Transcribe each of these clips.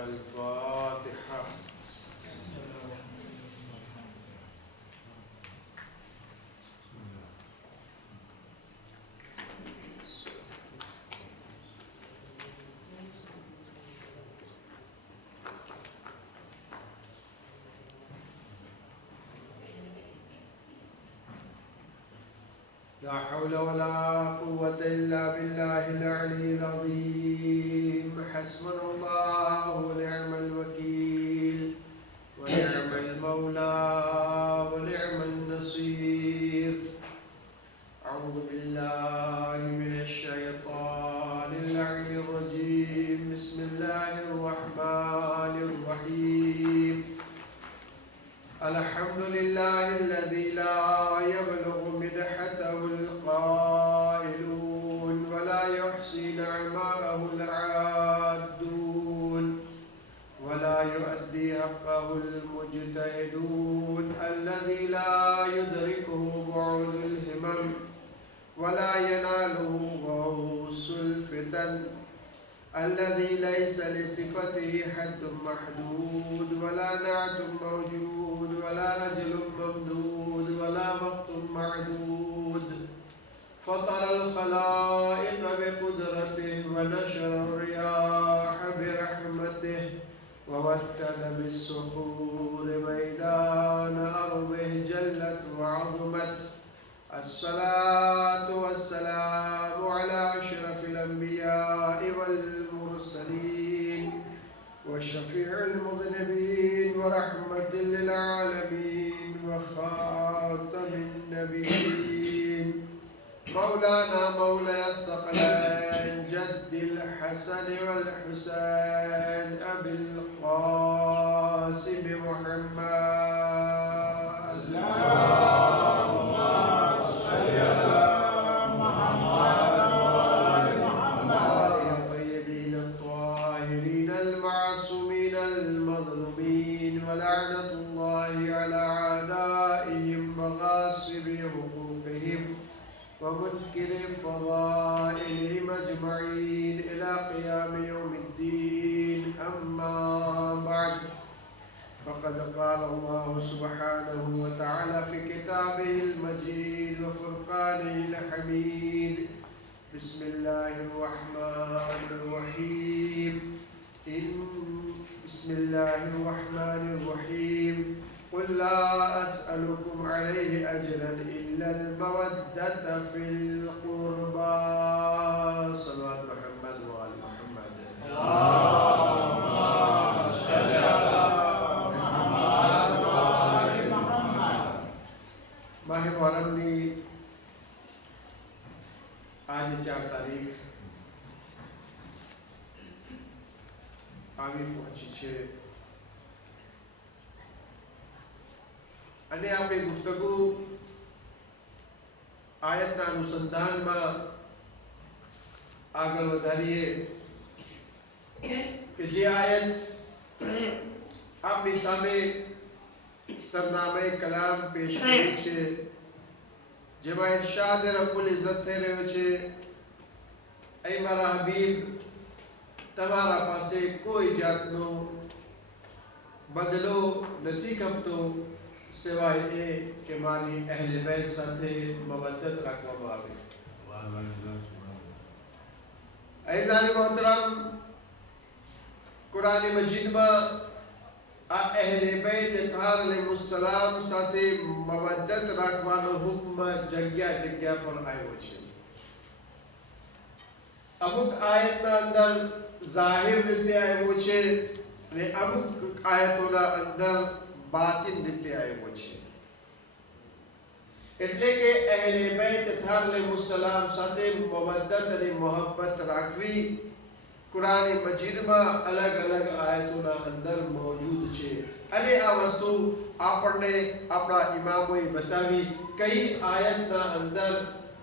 الفاتحة. لا حول ولا قوة إلا بالله العلي العظيم. حسبنا الله ونعم الوكيل ونعم المولى ونعم النصير. أعوذ بالله من الشيطان اللعين الرجيم. بسم الله الرحمن الرحيم. الحمد لله الذي لا يبلغ مدحته القائلون ولا يحصي نعماءه العادون ولا يؤدي حقه المجتهدون. الذي لا يدركه بعد الهمم ولا يناله غوص الفتن. الذي ليس لصفته حد محدود ولا نعت موجود ولا أجل ممدود ولا وقت معدود. فطر الخلائق بقدرته ونشر الرياح برحمته ووتد بالصخور ميدان أرضه جلت وعظمت. الصلاة والسلام على أشرف الأنبياء والمرسلين وشفيع المذنبين ورحمة للعالمين وخاتم النبيين مولانا مولى الثقلين جد الحسن والحسين أبي القاسم محمد. ولعنة الله على أعدائهم وغاصبي حقوقهم ومنكر فضائلهم أجمعين إلى قيام يوم الدين. أما بعد، فقد قال الله سبحانه وتعالى في كتابه المجيد وفرقانه الحميد. بسم الله الرحمن الرحيم. بسم الله الرحمن الرحيم. قل لا أسألكم عليه أجرا إلا المودة في القربى. صلوات محمد وآل محمد. اللهم صل على محمد وآل محمد. माह मुहर्रम ની आज 4 તારીખ આવી પહોંચી છે અને આપણે ગુફ્તગુ આયતના અનુસંધાનમાં આગળ વધારીએ કે જે આયત આપણી સામે સરનામે કલામ પેશ કરી છે, જેમાં ઇરશાદ રબ્બુલ ઇઝ્ઝત થઈ રહ્યો છે, એ મારા હબીબ તમારા પાસે કોઈ જાતનો બદલો નથી ખપતો સિવાય એ કે મારી અહેલે બેત સાથે મવદ્દત રાખવામાં આવે. અઝાન મોહતરમ, કુરાન મજીદમાં આ અહેલે બેત અતહાર અલૈહિસ્સલામ સાથે મવદ્દત રાખવાનો હુકમ જગ્યા જગ્યા પર આવ્યો છે. અમુક આયતના અંદર ઝાહિર રીતે આવ્યો છે અને અમુક આયતોના અંદર બાતિન રીતે આવ્યો છે. એટલે કે અહેલે બેત અતહાર અલૈહિસ્સલામ સાથે મવદ્દત અને મોહબ્બત રાખવી કુરાન મજીદમાં અલગ અલગ આયતોના અંદર મોજૂદ છે. અને આ વસ્તુ આપણને આપણા ઇમામોએ બતાવી કઈ આયતના અંદર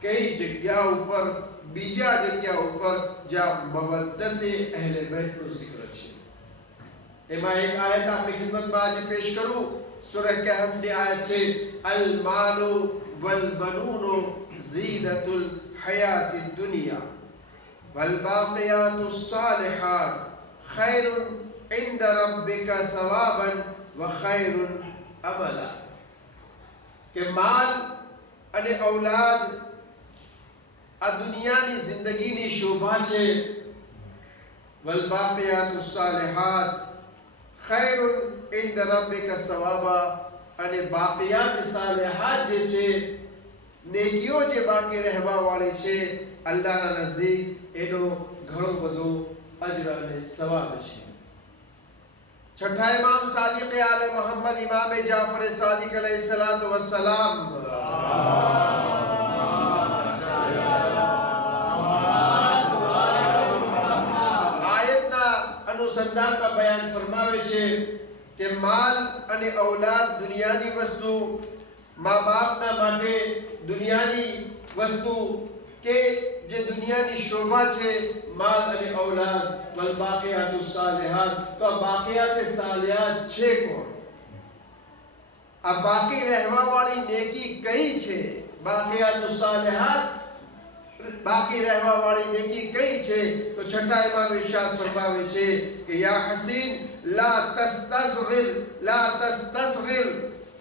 કઈ જગ્યા ઉપર બીજા જગ્યા ઉપર જ્યાં મવદ્દતે અહેલે બેતનો zikr છે. એમાં એક આયત આપણી ખિદમતમાં આજે પેશ કરું. સૂરા કહફની આયત છે, અલ માલુ વલ બનૂન ઝીનતુલ હયાતિદ દુનિયા વલ બાक़િયાતુસ સાલિહાત ખૈરુન इंद रब्बिका सवाबन व खैरुन अमला કે માલ અને ઔલાદ આ દુનિયાની જિંદગીની શોભા છે વલ બાકિયાતુસ સાલિહાત ખૈરુન ઇન્દ રબ્બિકા સવાબા અને બાકિયાત સાલિહાત જે છે નેકીઓ જે બાકી રહેવા વાળી છે અલ્લાહના નજદીક એનો ઘણો બધો અજર અને સવાબ છે छठा इमाम सादिक आले मोहम्मद इमाम जाफर सादिक अलैहिस्सलातु वस्सलाम आयतना अनुसंधाનમાં બયાન ફરમાવે છે કે માલ અને ઔલાદ દુનિયાની વસ્તુ મા બાપના માટે દુનિયાની વસ્તુ કે જે દુનિયાની શોભા છે માલ અને ઔલાદ વલ બાકિયાતુસ સાલિહાત તો બાકિયાત સાલિહાત છે કોણ આ બાકી રહેવા વાળી નેકી કઈ છે બાકિયાતુસ સાલિહાત બાકી રહેવા વાળી નેકી કઈ છે તો છઠ્ઠા ઇમામ ઇરશાદ ફરમાવે છે કે યા હસીન લા તસ્તસગિર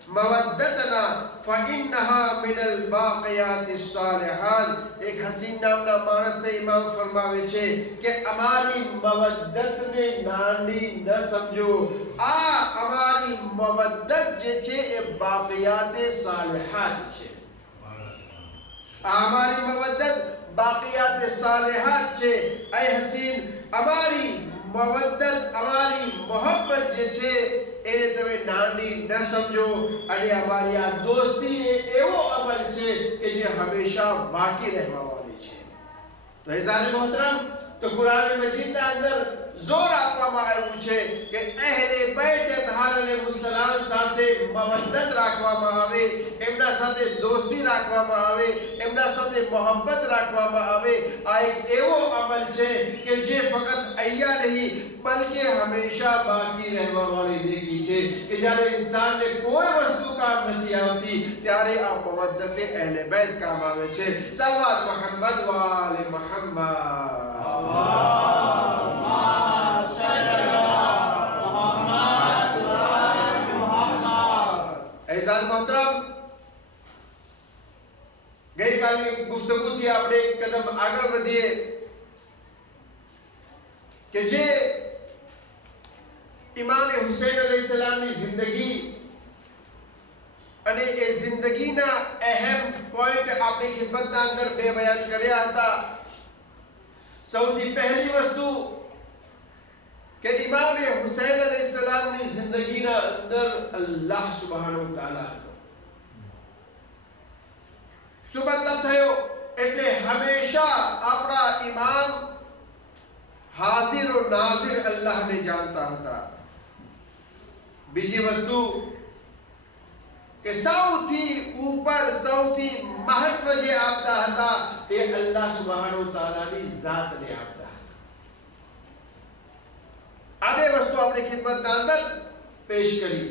मवद्दतना फइन्नहा मिनल बाक़ियातिस सालिहात एक हसीन नामना માણસને ઇમામ ફરમાવે છે કે અમારી મવદ્દતને નાની ન સમજો આ અમારી મવદ્દત જે છે એ બાक़િયાત સાલિહાત છે આ અમારી મવદ્દત બાक़િયાત સાલિહાત છે એ હસીન અમારી મવદ્દત અમારી મોહબ્બત જે છે એને તમે નાની ન સમજો અને અમારી આ દોસ્તી એવો અમલ છે કે જે હંમેશા બાકી રહેવા વાળી છે તો ઇઝાન મોહતરમ તો કુરાન મજીદના અંદર જોર આપવામાં આવ્યું છે કે અહેલે બૈત અતહાર અલૈહિસ્સલામ સાથે મવદ્દત રાખવામાં આવે એમના સાથે દોસ્તી રાખવામાં આવે એમના સાથે મોહબ્બત રાખવામાં આવે આ એક એવો અમલ છે કે જે ફક્ત અહીંયા નહીં બલકે હંમેશા બાકી રહેવા વાળી નેકી છે કે જ્યારે ઇન્સાનને કોઈ વસ્તુ કામ નથી આવતી ત્યારે આ મવદ્દત અહેલે બૈત કામ આવે છે સલવાત મુહમ્મદ વ આલે મુહમ્મદ ગઈકાલની ગુફ્તગુથી આપણે એક કદમ આગળ વધીએ કે જે ઇમામ હુસૈન અલૈહિસ્સલામની જિંદગી અને એ જિંદગીના અહેમ પોઈન્ટ આપણી ખિદમતના અંદર બે બયાન કર્યા હતા સૌથી પહેલી વસ્તુ કે ઇમામ હુસૈન અલૈહિસ્સલામની જિંદગીના અંદર અલ્લાહ સુબહાનહુ તઆલા શું મતલબ થયો એટલે હંમેશા આપણા ઇમામ હાજિર और નાઝિર અલ્લાહને જાણતા હતા બીજી વસ્તુ કે સૌથી ઉપર સૌથી મહત્વ જે આપતા હતા એ અલ્લાહ સુબહાનહુ તઆલાની ઝાતને આપતા હતા આ બે વસ્તુ આપણે ખિદમતના અંદર પેશ કરી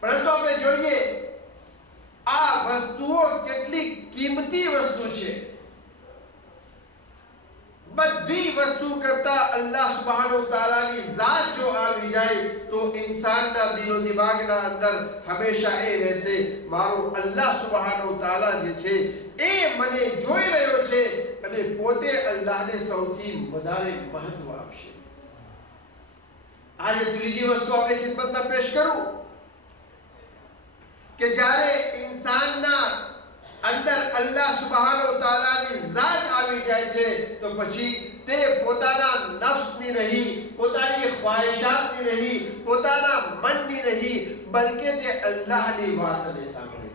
પરંતુ આપણે જોઈએ આ વસ્તુઓ કેટલી કિંમતી વસ્તુ છે બધી વસ્તુ કરતા અલ્લાહ સુબહાનહુ તઆલાની ઝાત જો આવી જાય તો ઇન્સાનના દિલો દિમાગના અંદર હંમેશા એ રહેશે મારો અલ્લાહ સુબહાનહુ તઆલા જે છે એ મને જોઈ રહ્યો છે અને પોતે અલ્લાહને સૌથી વધારે મહત્વ આપશે આજે ત્રીજી વસ્તુ આપણે ખિદમતમાં પેશ કરું કે જ્યારે ઇન્સાનના અંદર અલ્લાહ સુબહાનહુ તઆલાની ઝાત આવી જાય છે તો પછી તે પોતાના નફ્સની નહીં પોતાની ખ્વાહિશાતની નહીં પોતાના મનની નહીં બલકે તે અલ્લાહની વાતને સાંભળે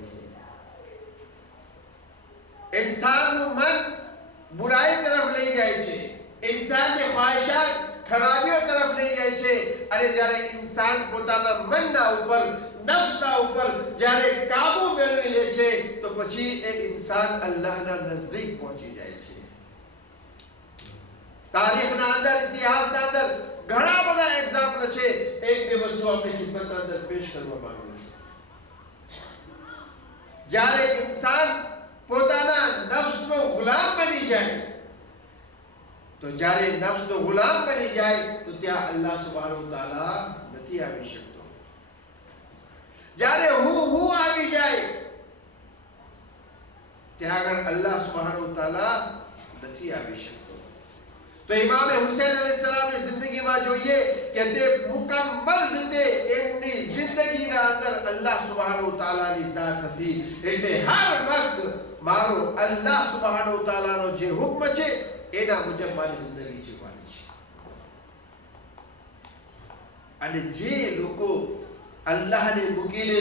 છે ઇન્સાનનું મન બુરાઈ તરફ લઈ જાય છે ઇન્સાનની ખ્વાહિશાત ખરાબીઓ તરફ લઈ જાય છે અને જ્યારે ઇન્સાન પોતાના મનના ઉપર નફ્સના ઉપર જ્યારે કાબુ મેળવી લે છે તો પછી એ ઇન્સાન અલ્લાહના નજદીક પહોંચી જાય છે તારીખના અંદર ઇતિહાસના અંદર ઘણા બધા એક્ઝામ્પલ છે એક બે વસ્તુ આપણે ખિદમતના અંદર પેશ કરવા માંગુ છું જ્યારે ઇન્સાન પોતાના નફ્સનો ગુલામ બની જાય તો જ્યારે નફ્સનો ગુલામ બની જાય તો ત્યાં અલ્લાહ સુબ્હાનહુ તઆલા નથી આવી શકતો. જ્યારે હું આવી જાય ત્યાં આગળ અલ્લાહ સુબ્હાનહુ તઆલા નથી આવી શકતો. તો ઇમામ હુસૈન અલૈહિસ્સલામની જિંદગીમાં જોઈએ કે તે મુકમ્મલ રીતે એમની જિંદગીના અંદર અલ્લાહ સુબ્હાનહુ તઆલાની ઝાત હતી. એટલે હર વખત મારો અલ્લાહ સુબ્હાનહુ તઆલાનો જે હુક્મ છે એના મુજબ મારી જિંદગી જીવવાની છે. અને જે લોકો અલ્લાહને મૂકીને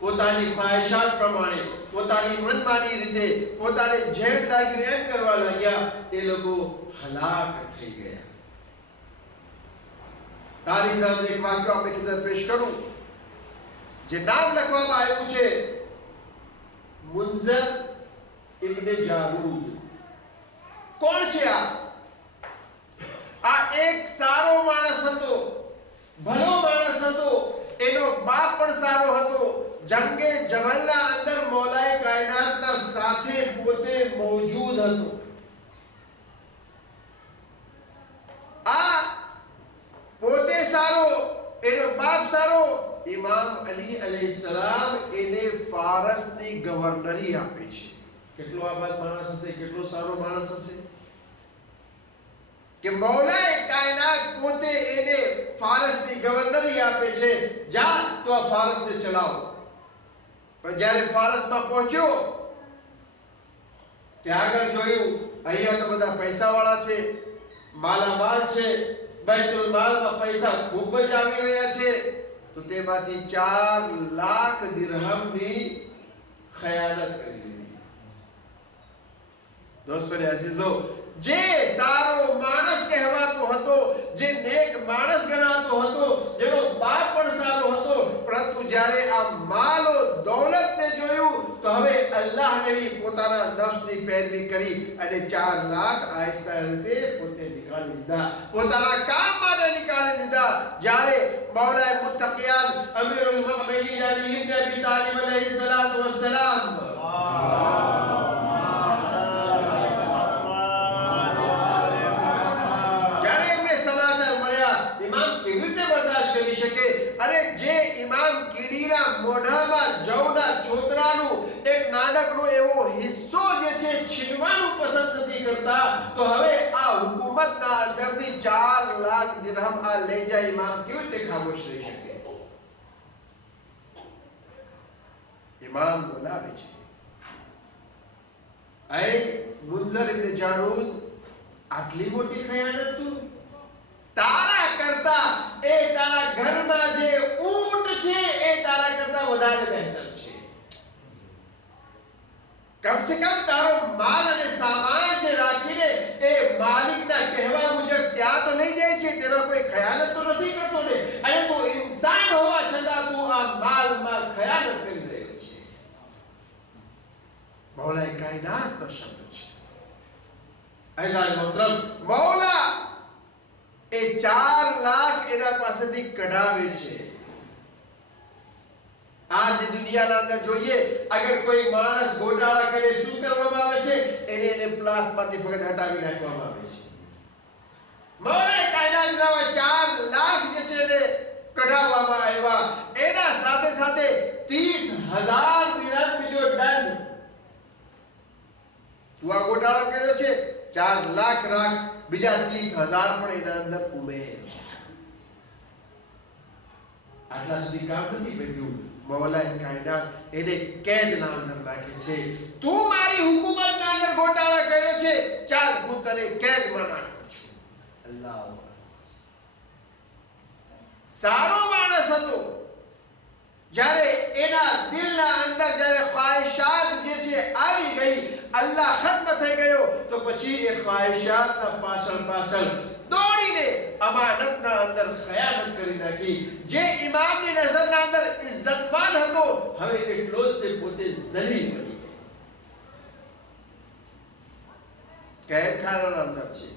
પોતાની ખ્વાહિશાત પ્રમાણે પોતાની મનમાની રીતે પોતાને જેમ લાગ્યું એમ કરવા લાગ્યા એ લોકો હલાક થઈ ગયા. તારીખના અંદર એક વાક્ય આપણે ખિદમત પેશ કરું. જે નામ લખવામાં આવ્યું છે મુન્ઝર ઇબ્ન જારૂદ. કોણ છે આ? એક સારો માણસ હતો, ભલો માણસ હતો. એનો બાપ પણ સારો હતો. જંગે જમલના અંદર મૌલાએ કાયનાતના સાથે પોતે મોજૂદ હતો. આ પોતે સારો, એનો બાપ સારો. ઇમામ અલી અલૈહિસ્સલામ એને ફારસની ગવર્નરી આપે છે. કેટલો આબાદ માણસ હશે, કેટલો સારો માણસ હશે કે મૌલાએ કાયનાત પોતે એને ફારસની ગવર્નરી આપે છે. જા તો આ ફારસને ચલાવો. પણ જ્યારે ફારસમાં પહોંચ્યો ત્યાં આગળ જોયું અહીંયા તો બધા પૈસાવાળા છે, માલામાલ છે, બૈતુલ માલમાં પૈસા ખૂબ જ આવી રહ્યા છે. તો તેમાંથી 4 લાખ દિરહમની ખયાનત કરી લીધી. દોસ્તોને અઝીઝો, જે સારો માણસ કહેવાતો હતો, જે નેક માણસ ગણાતો હતો, જેનો બાપ પણ સારો હતો, પરંતુ જ્યારે આ માલો દૌલતને જોયું તો હવે અલ્લાહ નહીં પોતાના નફ્સની પેરવી કરી અને 4 લાખ આહિસ્તા રીતે પોતે નીકાળી લીધા, પોતાના કામ માટે નીકાળી લીધા. જ્યારે મૌલાએ મુત્તકિયાન અમીરુલ મુઅમિનીન અલી ઇબ્ન અબી તાલિબ અલૈહિસ્સલાતુ વસ્સલામ કરી શકે, અરે જે ઇમામ કીડીના મોઢામાં જવના છોતરાનું એક નાનકડો એવો હિસ્સો જે છે છીનવાનું પસંદ નથી કરતા, તો હવે આ હુકુમતના અંદરથી 4 લાખ દિરહમ આ લઈ જાય ઇમામ કેવી રીતે ખામોશ રહી શકે? ઇમામ બોલાવે છે, એ મુન્ઝર ઇબ્ન જારૂદ, આટલી મોટી ખયાનત તું? તારા કરતા એ તારા ઘરમાં જે ઊંટ છે એ તારા કરતા વધારે બહેતર છે. કમ સે કમ તારો માલ અને સામાન જે રાખીને એ માલિકના કહેવા મુજબ ત્યાં તો લઈ જાય છે, તેમાં કોઈ ખયાનત તો નથી કરતો ને. અને તું ઇન્સાન હોવા છતાં તું આ માલમાં ખયાનત કરી રહ્યો છે. મૌલાએ કાયનાતનો શબ્દ છે. અઝાન મોહતરમ, મૌલા એ 4 લાખ એના પાસેથી કઢાવે છે. આ દુનિયાના અંદર જોઈએ, અગર કોઈ માણસ ગોટાળા કરે શું કરવામાં આવે છે? એને પ્લાસમાંથી ફક્ત હટાવી નાખવામાં આવે છે. મૌલાએ કાયનાતના 4 લાખ જે છે એને કઢાવવામાં આવ્યા. એના સાથે સાથે 30,000 દિરહમ બીજો દંડ. તું આ ગોટાળા કર્યો છે, 4 લાખ રાખ, બીજા 30,000 પણ એના અંદર ઉમેર. આટલા સુધી કામ નથી પત્યું. મૌલાએ કાયનાત એને કેદના અંદર રાખે છે. તું મારી હુકુમતના અંદર ગોટાળા કર્યો છે, ચાલ હું તને કેદમાં નાખું છું. અલ્લાહ સારો માણસ હતો. જ્યારે એના દિલના અંદર જ્યારે ખ્વાહિશાત જે છે આવી ગઈ, અલ્લાહ ખત્મ થઈ ગયો, તો પછી એ ખ્વાહિશાતના પાછળ દોડીને અમાનતના અંદર ખયાનત કરી નાખી. જે ઇમામની નજરના અંદર ઇજ્જતમાન હતો, હવે એટલો જ તે પોતે ઝલીલ બની ગયો. કેદખાનાના અંદર છે.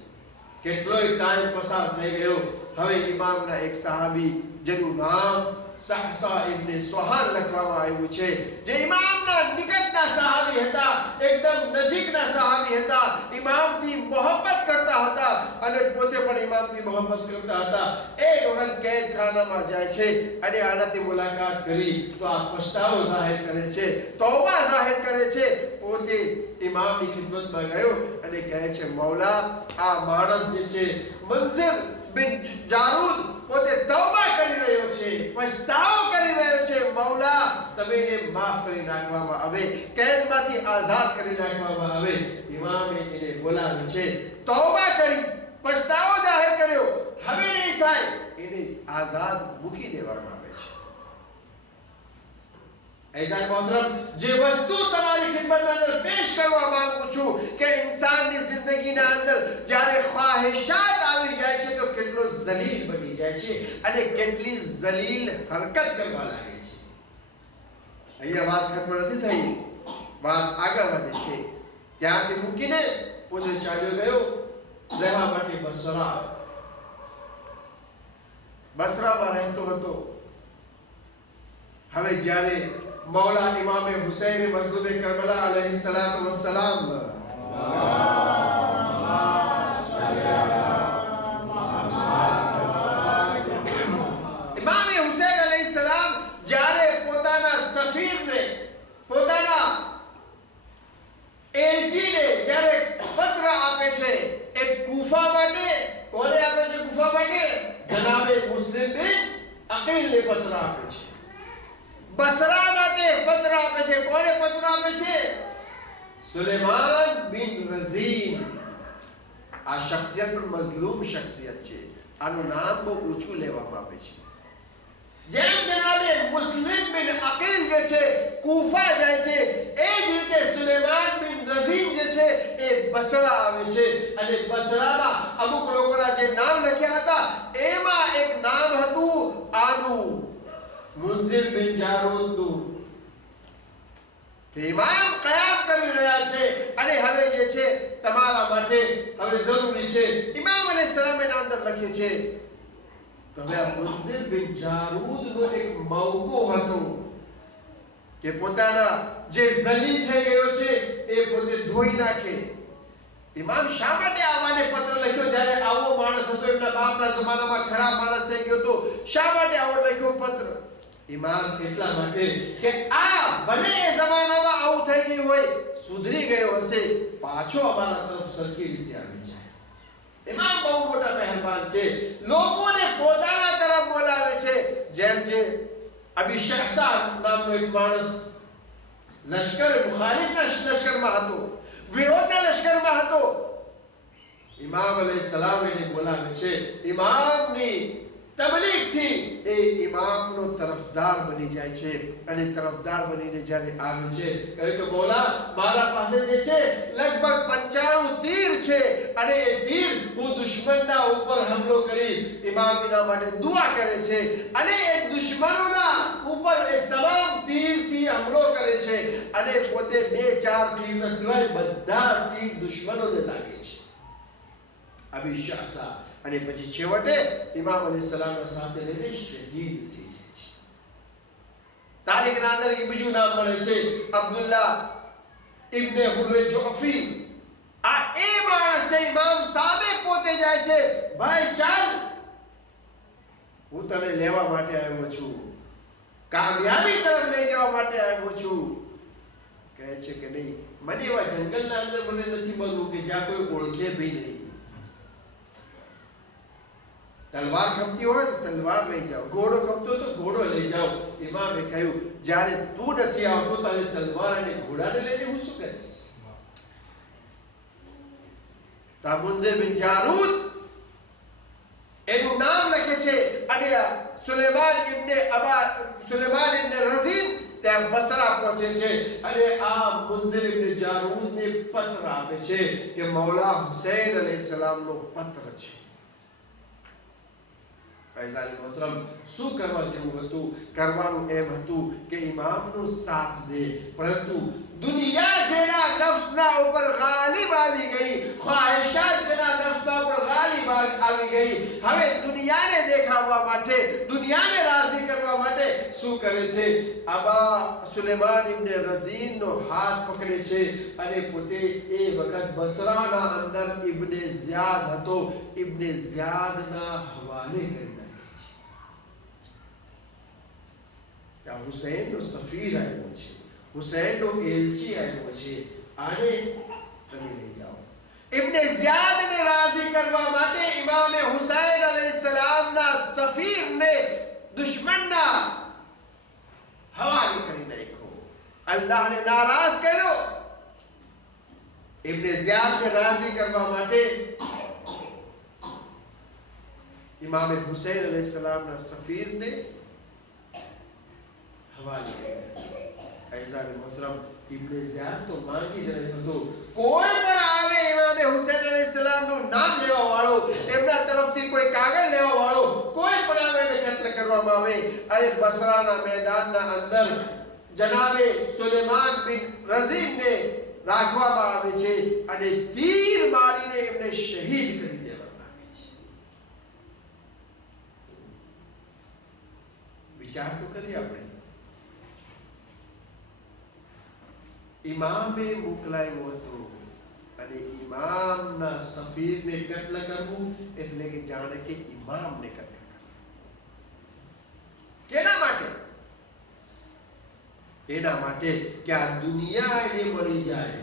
કેટલોય ટાઈમ પસાર થઈ ગયો. હવે ઇમામના એક સહાબી જેનું નામ સહસા ઇબ્ન સુહાર લખવામાં આવ્યું છે, જે ઇમામના નિકટના સહાબી હતા, એકદમ નજીકના સહાબી હતા, ઇમામથી મોહબ્બત કરતા હતા અને પોતે પણ ઇમામથી મોહબ્બત કરતા હતા. એક વખત કેદખાનામાં જાય છે અને આનાથી મુલાકાત કરી તો આ પસ્તાવો જાહેર કરે છે, તૌબા જાહેર કરે છે. પોતે ઇમામની ખિદમતમાં ગયો અને કહે છે, મૌલા, આ માણસ જે છે મંઝિર બિન જારૂદ પોતે તૌબા કરી રહ્યો છે, પસ્તાવો કરી રહ્યો છે. મૌલા, તમે એને માફ કરી નાખવામાં આવે, કેદમાંથી આઝાદ કરી નાખવામાં આવે. ઇમામે એને બોલાવે છે, તૌબા કરી, પસ્તાવો જાહેર કર્યો, હવે નહીં થાય, એને આઝાદ મૂકી દેવામાં આવે છે. ऐसा मोहतरम, જે વસ્તુ તમારી ખિદમતમાં અંદર પેશ કરવા માંગુ છું કે ઇન્સાનની જિંદગીના અંદર જ્યારે ખ્વાહિશાત આવી જાય છે તો કેટલો જલીલ બની જાય છે અને કેટલી જલીલ હરકત કરવા લાગે છે. અહીંયા વાત ખતમ નથી થઈ, વાત આગળ વધે છે. ત્યાંથી મૂકીને પોતે ચાલ્યો ગયો રહેવા માટે બસરા. બસરામાં રહેતો હતો. હવે જ્યારે मौला इमाम हुसैन मजलूम करबला अलैहिस्सलातु वस्सलाम इमाम हुसैन अलैहिस्सलाम જ્યારે પોતાના સફીરને, પોતાના એલચીને જ્યારે પત્ર આપે છે, એક કૂફા માટે, કોને આપે છે? કૂફા માટે જનાબે મુસ્લિમ બિન અકીલને પત્ર આપે છે. બસરા માટે પત્ર આપે છે. કોને પત્ર આપે છે? સુલેમાન બિન રઝીન. આ શખ્સિયત પણ મઝલૂમ શખ્સિયત છે, આનું નામ બહુ ઓછું લેવામાં આવે છે. જેમ જનાબે મુસ્લિમ બિન અકીલ જે છે કૂફા જાય છે, એ જ રીતે સુલેમાન બિન રઝીન જે છે એ બસરા આવે છે. અને બસરામાં અમુક લોકોના જે નામ લખ્યા હતા એમાં એક નામ હતું આનું મુન્ઝિર બિન જારૂદ નું. ઇમામ કયામ કરી રહ્યા છે અને હવે જે છે તમારા માટે હવે જરૂરી છે. ઇમામ અલૈહિસ્સલામ એના અંદર લખે છે તો હવે મુન્ઝિર બિન જારૂદ નો એક મૌકો હતો કે પોતાના જે જલીલ થઈ ગયો છે એ પોતે ધોઈ નાખે. ઇમામ શા માટે આવાને પત્ર લખ્યો? જ્યારે આવો માણસ હતો, એમના બાપના જમાનામાં ખરાબ માણસ થઈ ગયો તો શા માટે આવો લખ્યો પત્ર? ઇમામ એટલા માટે કે આ ભલે એ જમાનામાં આવું થઈ ગયું હોય, સુધરી ગયો હશે, પાછો અમારા તરફ સરખી રીતે આવી જાય. ઇમામ બહુ મોટા મહેરબાન છે, લોકોને પોતાના તરફ બોલાવે છે. જેમ જે અબી શહસા નામનો એક માણસ લશ્કર મુખાલિફના લશ્કરમાં હતો, વિરોધના લશ્કરમાં હતો. ઇમામ અલૈહિસ્સલામ એને બોલાવે છે. ઇમામની તબલીગથી એ ઇમામનો તરફદાર બની જાય છે અને તરફદાર બનીને જ્યારે આવે છે કહે કે મૌલા, મારા પાસે જે છે લગભગ 95 તીર છે અને એ તીર હું દુશ્મનના ઉપર હુમલો કરી. ઇમામ એના માટે દુઆ કરે છે અને એ દુશ્મનોના ઉપર એ તમામ તીરથી હુમલો કરે છે અને પોતે 2-4 તીરના સિવાય બધા તીર દુશ્મનોને લાગે છે. અબી શહસા અને પછી છેવટે ઇમામ અલૈહિસ્સલામના સાથે લઈને શહીદ થઈ જાય છે. તારીખના અંદર એક બીજું નામ મળે છે અબ્દુલ્લાહ ઇબ્ન હુર્ર જોફી. આ એ માણસ છે, ઇમામ સામે પોતે જાય છે, ભાઈ ચાલ, હું તને લેવા માટે આવ્યો છું, કામયાબી તરફ લઈ જવા માટે આવ્યો છું. કહે છે કે નહીં, મને એવા જંગલના અંદર મને નથી મળવું કે જ્યાં કોઈ ઓળખે ભી નહીં. તલવાર ખપતી હોય તો તલવાર લઈ જાઓ, ઘોડો ખપતો તો ઘોડો લઈ જાઓ. ઇમામે કહ્યું, જ્યારે તું નથી આવતો તારે તલવાર અને ઘોડાને લઈને હું શું કરીશ? મુન્ઝિર બિન જારૂદ એનું નામ લખે છે અને સુલેમાન ઇબ્ન રઝીન ત્યાં બસરા પહોંચે છે અને આ મુન્ઝિર ઇબ્ન જારૂદને પત્ર આપે છે કે મૌલા હુસૈન અલૈહિસ્સલામનો પત્ર છે. ફૈઝાન મોહતરમ, શું કરવા જેવું હતું? કરવાનું એમ હતું કે ઇમામનો સાથ દે, પરંતુ દુનિયા જેના નફ્સના ઉપર ગાલિબ આવી ગઈ, ખ્વાહિશાત જેના નફ્સના ઉપર ગાલિબ આવી ગઈ. હવે દુનિયાને દેખાડવા માટે, દુનિયાને રાજી કરવા માટે શું કરે છે? આબા સુલેમાન ઇબ્ન રઝીનનો હાથ પકડે છે અને પોતે એ વખત બસરાના અંદર ઇબ્ન ઝિયાદ હતો, ઇબ્ન ઝિયાદના હવાલે કરી નાખે છે. આ હુસૈનનો સફીર આવ્યો છે, હુસૈનનો એલચી આવ્યો છે, આને તમે લઈ જાઓ. ઇબ્ન ઝિયાદને રાજી કરવા માટે ઇમામ હુસૈન અલૈહિસ્સલામના સફીરને દુશ્મનના હવાલે કરી નાખ્યો. અલ્લાહને નારાજ કર્યો. ઇબ્ન ઝિયાદને રાજી કરવા માટે ઇમામ હુસૈન અલૈહિસ્સલામના સફીરને હવાલે કર્યા. ऐज़ान मोहतरम इब्न ज़ियाद तो માંગી જ રહ્યો હતો. કોઈ પણ આવે ઇમામ હુસૈન અલૈહિસ્સલામ નું નામ લેવા વાળો, એમના તરફથી કોઈ કાગળ લેવા વાળો કોઈ પણ આવે એને કત્લ કરવામાં આવે. અરે બસરાના મેદાનના અંદર જનાબે સુલેમાન બિન રઝીનને રાખવામાં આવે છે અને તીર મારીને એમને શહીદ કરી દેવામાં આવે છે. વિચાર તો કરીએ આપણે. ઇમામે મોકલાયો હતો અને ઇમામના સફીરને કત્લ કરવું એટલે કે જાણે કે ઇમામને કત્લ કરવું. કેના માટે? એના માટે કે આ દુનિયા એને મળી જાય,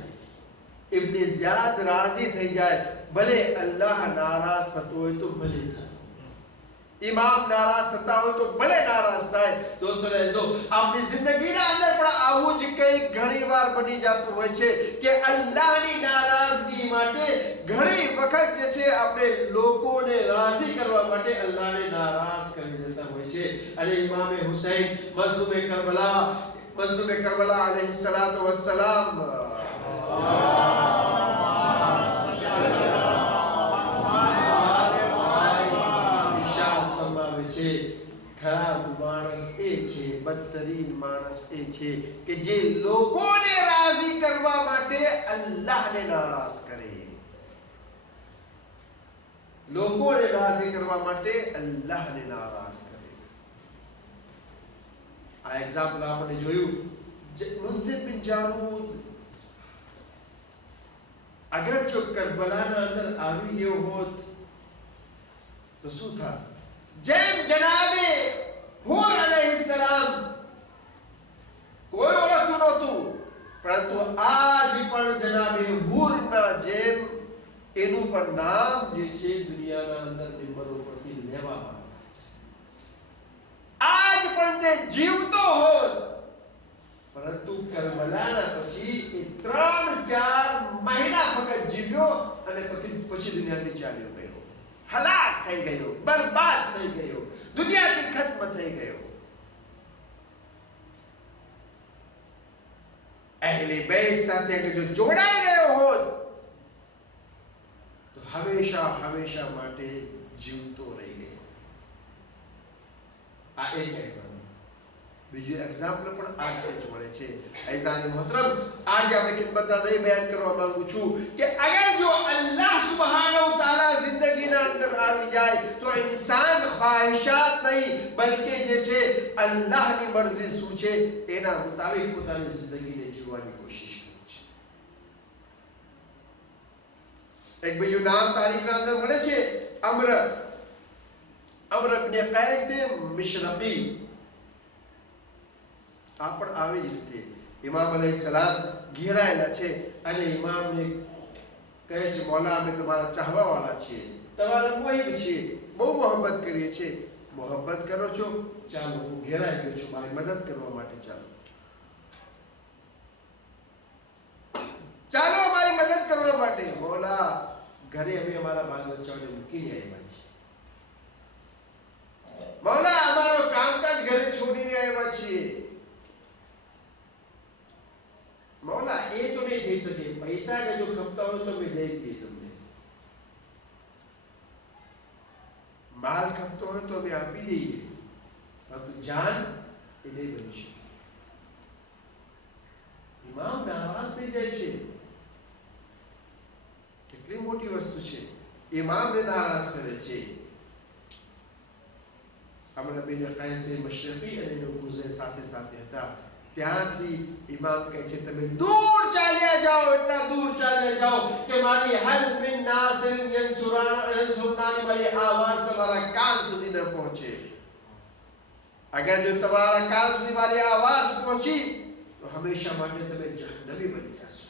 ઇબ્ન ઝિયાદ રાજી થઈ જાય. ભલે અલ્લાહ નારાજ થતો હોય તો ભલે થાય, ઇમામ નારાજ થતા હોય તો ભલે નારાજ થાય. દોસ્તો રહેજો, આપણી જિંદગીના અંદર પણ આવું જ કંઈક ઘણી વાર બની જતું હોય છે કે અલ્લાહની નારાજગી માટે ઘણી વખત જે છે આપણે લોકોને રાજી કરવા માટે અલ્લાહને નારાજ કરી દેતા હોય છે. અને ઇમામ હુસૈન મઝલૂમે કરબલા અલૈહિસ્સલાતુ વસ્સલામ ખરાબ માણસ એ છે, બદતરીન માણસ એ છે કે જે લોકોને રાજી કરવા માટે અલ્લાહને નારાજ કરે. લોકોને રાજી કરવા માટે અલ્લાહને નારાજ કરે. આ એક્ઝામ્પલ આપણે જોયું. મુનઝિર બિન જારૂદ અગર જો કરબલાના અંદર આવી ગયો હોત તો શું થાત? જેમ જનાબે હૂર અલૈહિસ્સલામ કોઈ ઓળખતું નહોતું, પરંતુ આજ પણ જનાબે હૂરના જેમ એનું પણ નામ જે છે દુનિયાના અંદર મિંબરો પરથી લેવામાં આજ પણ તે જીવતો હોત, પરંતુ કરબલાના પછી એ 3-4 મહિના ફક્ત જીવ્યો અને પછી દુનિયાથી ચાલ્યો ગયો. હલાક થઈ ગયો, બરબાદ થઈ ગયો, દુનિયાથી ખત્મ થઈ ગયો. અહેલે બેત સાથે જો જોડાઈ ગયો હોત તો હંમેશા હંમેશા માટે જીવતો રહી ગયો. આ એક એક્ઝામ્પલ. બીજું એક્ઝામ્પલ પણ આ રીતે જ મળે છે. ऐज़ान मोहतरम, आज આપણે ખિદમતના દઈ બયાન કરવા માંગુ છું કે અગર જો અલ્લાહ સુબહાનહુ તઆલા જિંદગીના અંદર આવી જાય તો ઇન્સાન ખ્વાહિશાત નહીં બલકે જે છે અલ્લાહની મરજી શું છે એના મુતાબિક પોતાની જિંદગીને જીવવાની કોશિશ કરે છે. એક બીજું નામ તારીખના અંદર મળે છે અમર ઇબ્ન કૈસ મિશરકી. આ પણ આવી જ રીતે ઇમામ અલૈહિસ્સલામ ઘેરાયેલા છે અને ઇમામને કહે છે, મૌલા અમે તમારા ચાહવા વાળા છીએ, તમારા મુહિબ છીએ, બહુ મોહબ્બત કરીએ છીએ. મોહબ્બત કરો છો, ચાલો હું ઘેરાઈ ગયો છું, મારી મદદ કરવા માટે ચાલો મારી મદદ કરવા માટે. મૌલા ઘરે અમે અમારા બાલ બચ્ચાઓને મૂકીને આવ્યા છીએ. મૌલા અમારો કામકાજ ઘરે છોડીને આવ્યા છીએ. મૌલા એ તો નહીં થઈ શકે, પૈસા જો ખપતા હોય તો મેં દઈ દઈએ તમને, માલ ખપતો હોય તો અમે આપી દઈએ, પરંતુ જાન એ નહીં બની શકે. ઇમામ નારાજ થઈ જાય છે. કેટલી મોટી વસ્તુ છે. ઇમામને નારાજ કરે છે. અમર બિન કૈસ મશરકી અને નુબુઝે સાથે સાથે હતા. ત્યાંથી ઇમામ કહે છે તમે દૂર ચાલ્યા જાઓ, એટલા દૂર ચાલ્યા જાઓ કે મારી હલ મિન નાસિર યંસુરાની મારી આવાજ તમારા કાન સુધી ન પહોંચે. અગર જો તમારા કાન સુધી મારી આવાજ પહોંચી તો હંમેશા માટે તમે જહન્નમી બની જશો.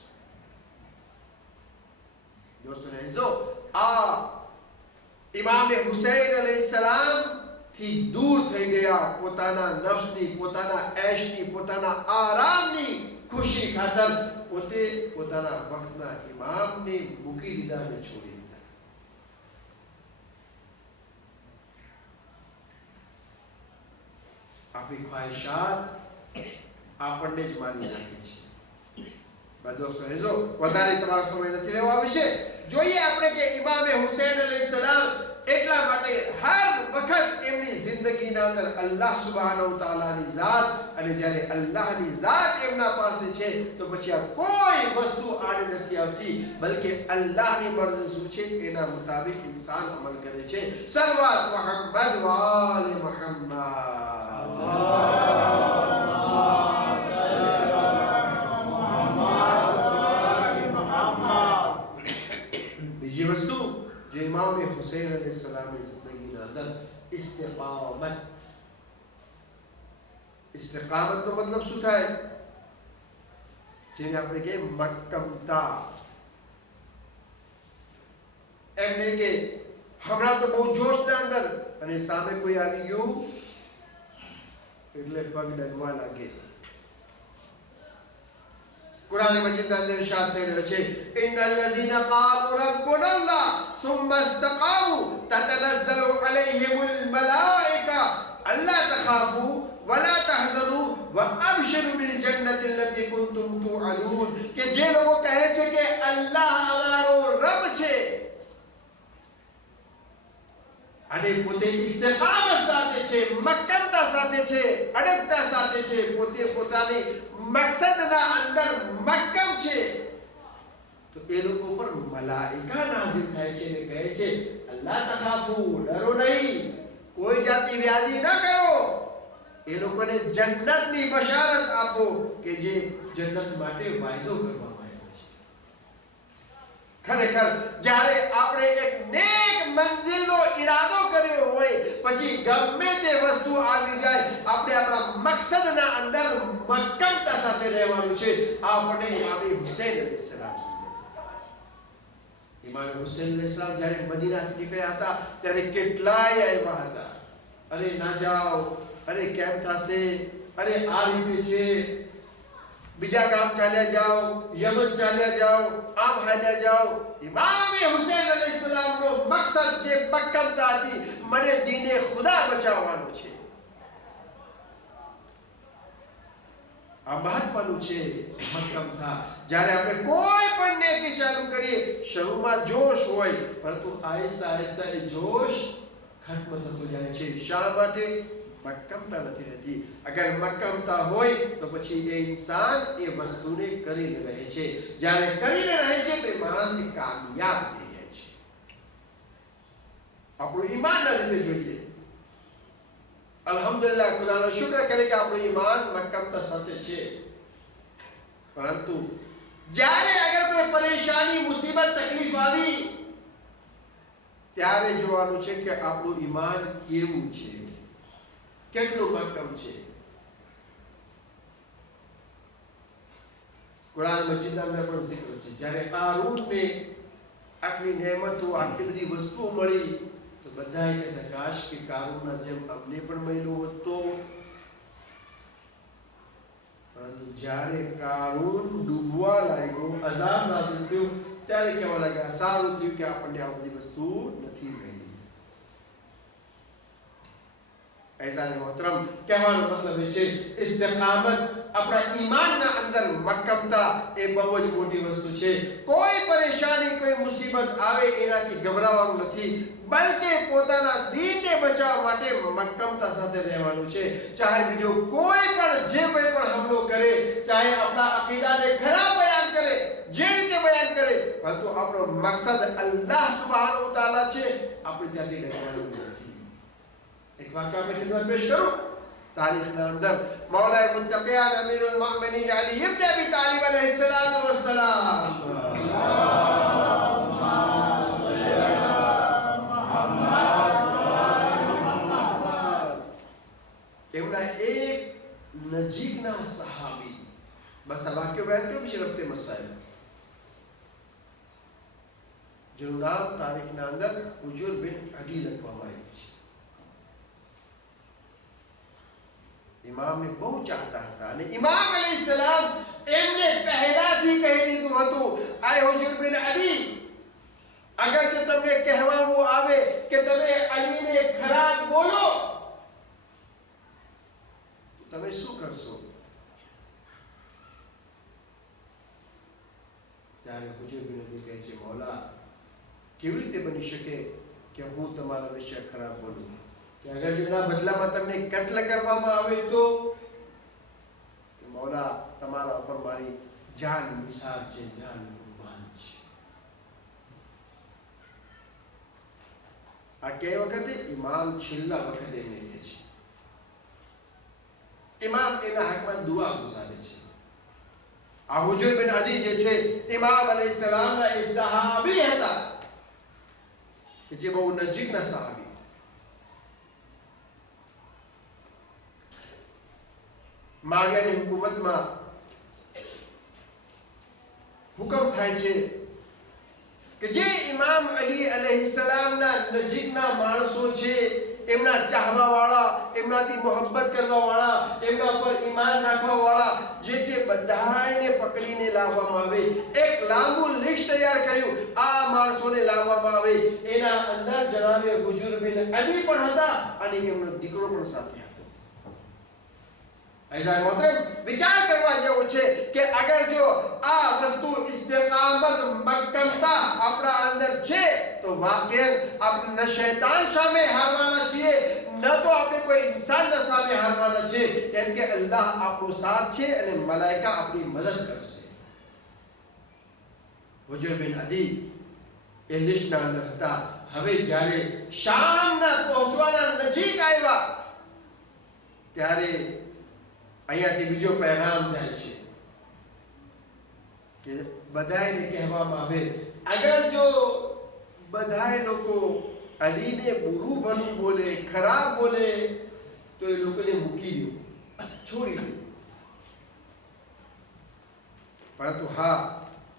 દોસ્તો ને જો આ ઇમામ હુસૈન અલૈહિસ્સલામ થી દૂર થઈ ગયા. પોતાના નફ્સની, પોતાના ऐशની, પોતાના આરામની ખુશી ખાતર પોતે પોતાના વખતના ઇમામને મૂકી દીધા અને છોડી દીધા. આપણી ખ્વાહિશાત આપણને જ મારી નાખે છે. દોસ્તો જો વધારે તમારો સમય નથી લેવો આ વિશે જોઈએ આપણે કે ઇમામે હુસૈન અલૈહિસ્સલામ એટલા માટે હર વખત એમની જિંદગીના અંદર અલ્લાહ સુબહાનહુ તઆલાની ઝાત, અને જ્યારે અલ્લાહની ઝાત એમના પાસે છે તો પછી આ કોઈ વસ્તુ આડે નથી આવતી, બલકે અલ્લાહની મરજી શું છે એના મુતાબિક ઇન્સાન અમલ કરે છે. સલવાત મુહમ્મદ વ આલે મુહમ્મદ. બીજી વસ્તુ जो इमाम हुसैन अलैहिस्सलाम की जिंदगी के अंदर इस्तिकामत નો મતલબ શું થાય? જેને આપણે કહે મક્કમતા. એમ નહીં કે હમણાં તો બહુ જોશના અંદર અને સામે કોઈ આવી ગયું એટલે પગ ડગવા લાગે. कुरान मजीद अंदर इरशाद થઈ રહ્યો છે ઇન્નલ લઝીના क़ालू रब्बुना अल्लाह ثم استقاموا تتنزل عليهم الملائكة ألا تخافوا ولا تحزنوا وابشروا بالجنة التي كنتم توعدون. કે જે લોકો કહે છે કે અલ્લાહ અમારો રબ છે અને પોતે ઇસ્તિકામત સાથે છે, મક્કમતા સાથે છે, અડગતા સાથે છે, પોતે પોતાની મકસદના અંદર મક્કમ છે, તો એ લોકો પર મલાઈકા નાઝિલ થાય છે અને કહે છે અલ્લાહ તખાફુ, ડરો નહીં, કોઈ જાતિ વ્યાધિ ન કરો, એ લોકોને જન્નતની બશારત આપો કે જે જન્નત માટે વાયદો કરવામાં આવ્યો છે. ખરેખર જ્યારે આપણે એક નેક મંઝિલનો ઈરાદો કર્યો હોય પછી ગમે તે વસ્તુ આવી જાય આપણે આપણા મકસદના અંદર મક્કમતા સાથે રહેવાનું છે. આપણે ઇમામ હુસૈન અલૈહિસ્સલામ જ્યારે મદીનાથી નીકળ્યા હતા ત્યારે કેટલાય આવ્યા હતા. અરે ના જાઓ, અરે કેમ થશે, અરે આ રીતે છે, બીજા ગામ ચાલ્યા જાઓ, યમન ચાલ્યા જાઓ, આમ હાલ્યા જાઓ. ઇમામ હુસૈન અલૈહિસ્સલામનો મકસદ જે મક્કમતા હતી, મને દીને ખુદા બચાવવાનો છે. આ મહત્વનું છે મક્કમતા. જ્યારે આપણે કોઈ પણ નેકી ચાલુ કરીએ શરૂમાં જોશ હોય, પરંતુ આહિસ્તા આહિસ્તા એ જોશ ખત્મ થતો જાય છે. શા માટે? મક્કમતા નથી રહેતી. અગર મક્કમતા હોય તો પછી એ ઇન્સાન એ વસ્તુને કરીને રહે છે. જ્યારે કરીને રહે છે તો માણસ કામયાબ થઈ જાય છે. આપણું ઈમાનના રીતે જોઈએ. અલ્હમ્દુલિલ્લાહ, ખુદાનો શુક્ર કરે કે આપણું ઈમાન મક્કમતા સાથે છે. પરંતુ જ્યારે અગર કોઈ પરેશાની, મુસીબત, તકલીફ આવી ત્યારે જોવાનું છે કે આપણું ઈમાન કેવું છે, કેટલું મક્કમ છે. કુરાન મજીદના અંદર પણ zikr છે. જ્યારે કારૂનને આટલી નેમતો, આટલી બધી વસ્તુઓ મળી તો બધાએ કહેતા કાશ કે કારૂનના જેમ અમને પણ મળ્યું હોત તો. પરંતુ જ્યારે કારૂન ડૂબવા લાગ્યો, અઝાબ નાઝિલ થયું, ત્યારે કહેવા લાગ્યા સારું થયું કે આપણને આ બધી વસ્તુ નથી મળી. ऐसा मोहतरम कहવાનો મતલબ એ છે ઇસ્તિકામત, આપણા ઈમાનના અંદર મક્કમતા એ બહુ જ મોટી વસ્તુ છે. કોઈ પરેશાની, કોઈ મુસીબત આવે એનાથી ગભરાવાનું નથી, બલકે પોતાના દીનને બચાવવા માટે મક્કમતા સાથે રહેવાનું છે. ચાહે બીજો કોઈ પણ જે કોઈ પણ હુમલો કરે, ચાહે આપણા અકીદાને ખરાબ બયાન કરે, જે રીતે બયાન કરે, પરંતુ આપણો મકસદ અલ્લાહ સુબહાનહુ તઆલા છે, આપણે ત્યાંથી ડરવાનું નથી. એક વાક્ય આપણે ખિદમત પેશ કરું. તારીખના અંદર મૌલાએ મુત્તકિયાન અમીરુલ મુમિનીન અલી ઇબ્ન અબી તાલિબ અલૈહિસ્સલાતુ વસ્સલામ એમના એક નજીકના સહાબી, બસ આ વાક્ય બયાન કર્યું પછી રબતે મસાઇલ, જેનું નામ તારીખના અંદર હુજુર બિન અદી લખવામાં આવ્યું છે. ઇમામને બહુ ચાહતા હતા અને ઇમામ અલૈહિસ્સલામ એમને પહેલાથી કહી દીધું હતું, આય હુજુર બિન અલી, અગર જો તમને કહેવામાં આવે કે તમે અલીને ખરાબ બોલો તો તમે શું કરશો? ત્યારે હુજુર બિન અલી કહે છે, મૌલા, કેવી રીતે બની શકે કે હું તમારા વિશે ખરાબ બોલું? કે અગર એના બદલામાં તમને કત્લ કરવામાં આવે તો? મૌલા, તમારા ઉપર મારી જાન નિસાર છે, જાન કુરબાન છે. આ કે વખતે ઇમામ છેલ્લા વખતે એમને કહે છે, ઇમામ એના હકમાં દુઆ ગુજારે છે. આ હુજુર બિન અદી જે છે, ઇમામ અલૈહિસ્સલામના એ સહાબી હતા કે જે બહુ નજીકના સહાબી. માગેની હુકુમતમાં હુકમ થાય છે કે જે ઇમામ અલી અલૈહિસ્સલામના નજીકના માણસો છે, એમના ચાહવા વાળા, એમનાથી મોહબ્બત કરવા વાળા, એમના પર ઈમાન રાખવા વાળા જે છે, બધાને પકડીને લાવવામાં આવે. એક લાંબુ લિસ્ટ તૈયાર કર્યું, આ માણસોને લાવવામાં આવે. એના અંદર જણાવે હુજુર બિન અલી પણ હતા અને એમનો દીકરો પણ સાથે હતો. ऐसा मोहतरम विचार करवा જેવો છે કે અગર જો આ વસ્તુ ઇસ્તિકામત મક્કમતા આપણા અંદર છે તો વાકઈ આપણે ન શૈતાન સામે હારવાના છીએ, ન તો આપણે કોઈ ઇન્સાનના સામે હારવાના છે, કેમ કે અલ્લાહ આપણો સાથ છે અને મલાઈકા આપણી મદદ કરશે. હુજુર બિન અદી એ લિસ્ટના અંદર હતા. હવે જ્યારે શામના પહોંચવાના નજીક આવ્યા ત્યારે અહીંયાથી બીજો પેગામ જાય છે કે બધાને કહેવામાં આવે, અગર જો બધાય લોકો અલીને બુરું ભલું બોલે, ખરાબ બોલે તો એ લોકોને મૂકી દો, છોડી દો. પરંતુ હા,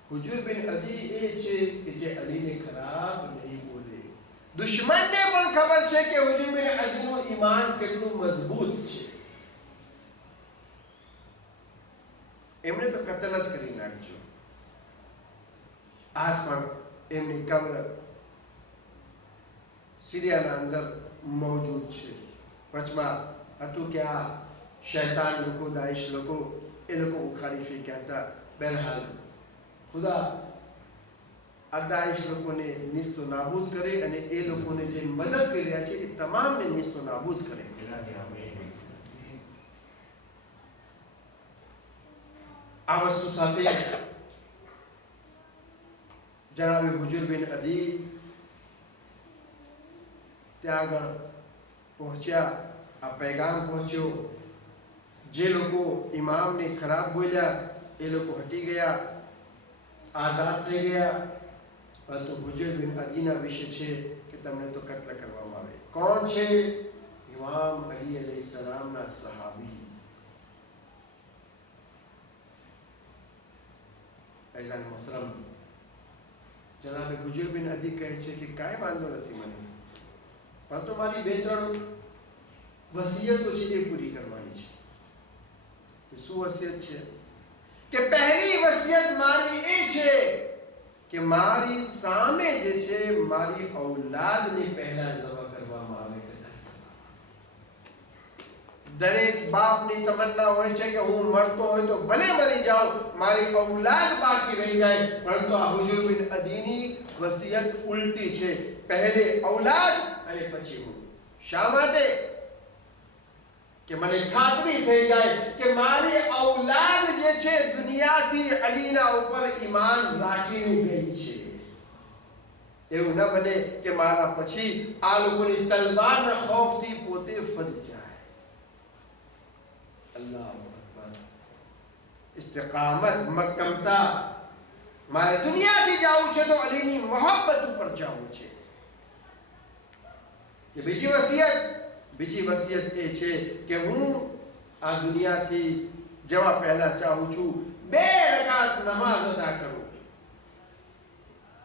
હુજુર બિન અદી એ છે કે જે અલીને ખરાબ નહીં બોલે. દુશ્મનને પણ ખબર છે કે હુજુર બિન અદીનું ઈમાન કેટલું મજબૂત છે. એમને તો કતલ જ કરી નાખજો. આજ પણ એમની કબ્ર સિરિયાના અંદર મોજૂદ છે. વચમાં હતું કે આ શૈતાન લોકો, દાઈશ લોકો, એ લોકો ઉખાડી ફેંક્યા હતા. બહેરહાલ ખુદા આ દાઈશ લોકોને નિસ્તો નાબૂદ કરે અને એ લોકોને જે મદદ કરી રહ્યા છે એ તમામને નિસ્તો નાબૂદ કરે. આ વસ્તુ સાથે જણાવ્યું હુજુર બિન અદી ત્યાં આગળ પહોંચ્યા. આ પૈગામ પહોંચ્યો. જે લોકો ઇમામને ખરાબ બોલ્યા એ લોકો હટી ગયા, આઝાદ થઈ ગયા. પરંતુ હુજુર બિન અદીના વિશે છે કે તમને તો કત્લ કરવામાં આવે. કોણ છે? ઇમામ અલી અલૈહિસ્સલામના સહાબી. ऐसा मोहतरम जनाब हुजूर बिन अदी કહે છે કે કાંઈ વાંધો નથી મને, પરંતુ મારી બે ત્રણ વસિયતો છે એ પૂરી કરવાની છે. શું વસિયત છે? કે પહેલી વસિયત મારી એ છે કે મારી સામે જે છે મારી ઔલાદની પહેલા દવા કરવામાં આવે. દરેક બાપની તમન્ના હોય છે કે હું મરતો હોય તો ભલે મરી જાઉં, મારી ઔલાદ બાકી રહી જાય. પરંતુ આ હુજુર બિન અદીની વસિયત ઉલટી છે, પહેલે ઔલાદ અને પછી હું. શા માટે? કે મને ખાતરી થઈ જાય કે મારી ઔલાદ જે છે દુનિયાથી અલીના ઉપર ઈમાન રાખીને ગઈ છે. એવું ન બને કે મારા પછી આ લોકોની તલવારના ખૌફથી પોતે ફરી જાય. અલ્લાહુ અકબર. ઇસ્તિકામત, મક્કમતા. મારે દુનિયાથી જવું છે તો અલીની મોહબ્બત ઉપર જવું છે. કે બીજી વસિયત એ છે કે હું આ દુનિયાથી જવા પહેલા ચાહું છું 2 રકાત નમાઝ અદા કરું.